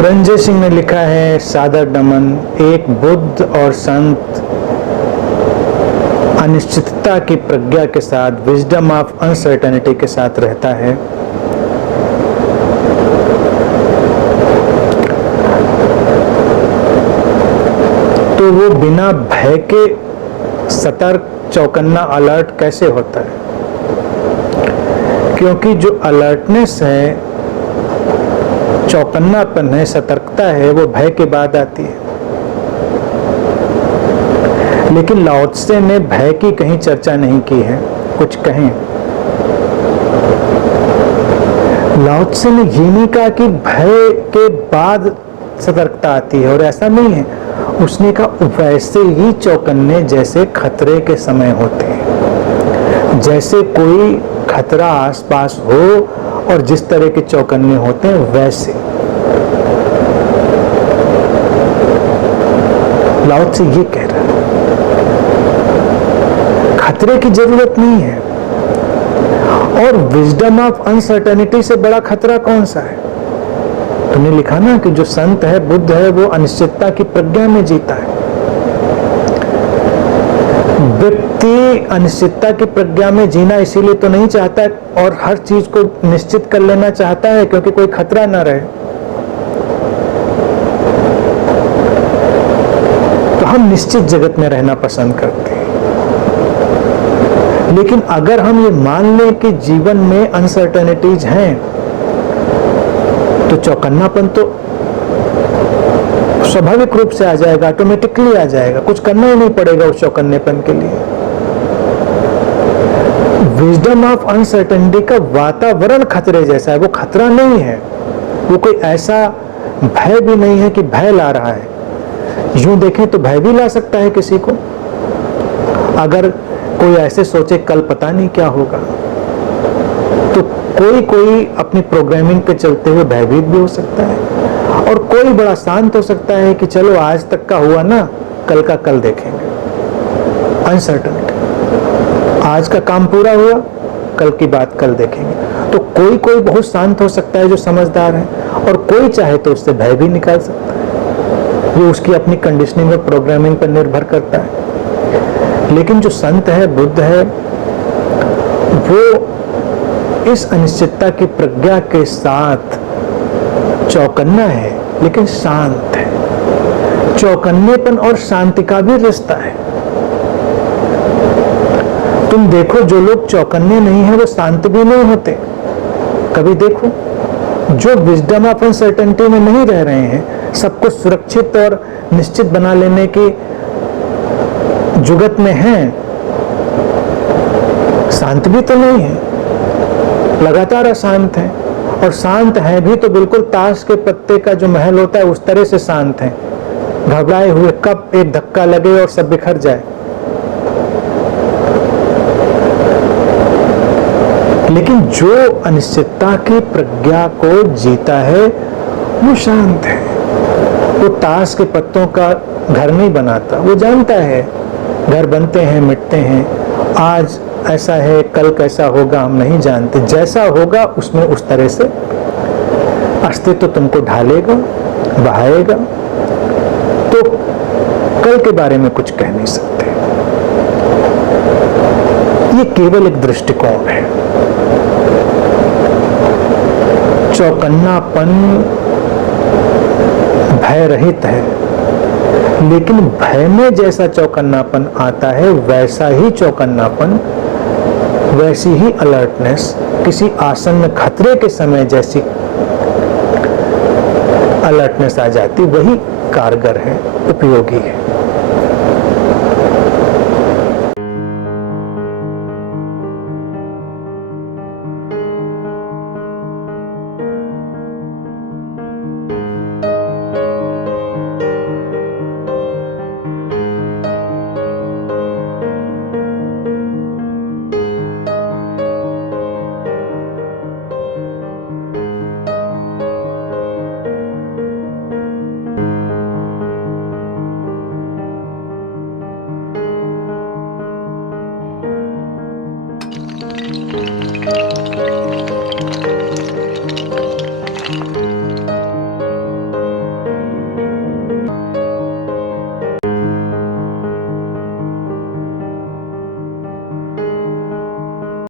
पुरंजय सिंह ने लिखा है, सादर नमन। एक बुद्ध और संत अनिश्चितता की प्रज्ञा के साथ, विजडम ऑफ अनसर्टेनिटी के साथ रहता है। तो वो बिना भय के सतर्क, चौकन्ना, अलर्ट कैसे होता है? क्योंकि जो अलर्टनेस है, चौकन्नापन है, सतर्कता है, वो भय के बाद आती है। लेकिन लाओ त्से ने भय की कहीं चर्चा नहीं की है। कुछ कहें, लाओ त्से ने ये नहीं कहा कि भय के बाद सतर्कता आती है, और ऐसा नहीं है। उसने कहा वैसे ही चौकन्ने जैसे खतरे के समय होते हैं, जैसे कोई खतरा आसपास हो और जिस तरह के चौकन्ने होते हैं वैसे। लाओ त्से ये कह रहा है खतरे की जरूरत नहीं है। और विजडम ऑफ अनसर्टेनिटी से बड़ा खतरा कौन सा है? तुमने लिखा ना कि जो संत है, बुद्ध है, वो अनिश्चितता की प्रज्ञा में जीता है। व्यक्ति अनिश्चितता की प्रज्ञा में जीना इसीलिए तो नहीं चाहता और हर चीज को निश्चित कर लेना चाहता है क्योंकि कोई खतरा ना रहे। तो हम निश्चित जगत में रहना पसंद करते हैं। लेकिन अगर हम ये मान लें कि जीवन में अनसर्टेनिटीज हैं, तो चौकन्नापन तो स्वाभाविक रूप से आ जाएगा, ऑटोमेटिकली आ जाएगा। कुछ करना ही नहीं पड़ेगा उस चौकन्नेपन के लिए। विजडम ऑफ अनसर्टेनिटी का वातावरण खतरे जैसा है। वो खतरा नहीं है, वो कोई ऐसा भय भी नहीं है कि भय ला रहा है। यूं देखें तो भय भी ला सकता है किसी को। अगर कोई ऐसे सोचे कल पता नहीं क्या होगा, तो कोई अपनी प्रोग्रामिंग पे चलते हुए भयभीत भी हो सकता है, और कोई बड़ा शांत हो सकता है कि चलो आज तक का हुआ ना, कल का कल देखेंगे। अनसर्टेनिटी, आज का काम पूरा हुआ, कल की बात कल देखेंगे। तो कोई बहुत शांत हो सकता है जो समझदार है, और कोई चाहे तो उससे भय भी निकाल सकता है। ये उसकी अपनी कंडीशनिंग और प्रोग्रामिंग पर निर्भर करता है। लेकिन जो संत है, बुद्ध है, वो इस अनिश्चितता की प्रज्ञा के साथ चौकन्ना है, लेकिन शांत है। चौकन्नेपन और शांति का भी रिश्ता है। तुम देखो, जो लोग चौकन्ने नहीं है वो शांत भी नहीं होते। कभी देखो, जो विजडम ऑफ अनसर्टेनिटी में नहीं रह रहे हैं, सबको सुरक्षित और निश्चित बना लेने की जुगत में हैं, शांत भी तो नहीं है, लगातार अशांत है। और शांत है भी तो बिल्कुल ताश के पत्ते का जो महल होता है उस तरह से शांत है, घबराए हुए, कब एक धक्का लगे और सब बिखर जाए। लेकिन जो अनिश्चितता की प्रज्ञा को जीता है वो शांत है। वो ताश के पत्तों का घर नहीं बनाता। वो जानता है घर बनते हैं, मिटते हैं, आज ऐसा है, कल कैसा होगा हम नहीं जानते। जैसा होगा उसमें उस तरह से अस्तित्व तुमको ढालेगा, बहाएगा। तो कल के बारे में कुछ कह नहीं सकते। ये केवल एक दृष्टिकोण है। चौकन्नापन भय रहित है, लेकिन भय में जैसा चौकन्नापन आता है वैसा ही चौकन्नापन, वैसी ही अलर्टनेस किसी आसन्न खतरे के समय जैसी अलर्टनेस आ जाती, वही कारगर है, उपयोगी है।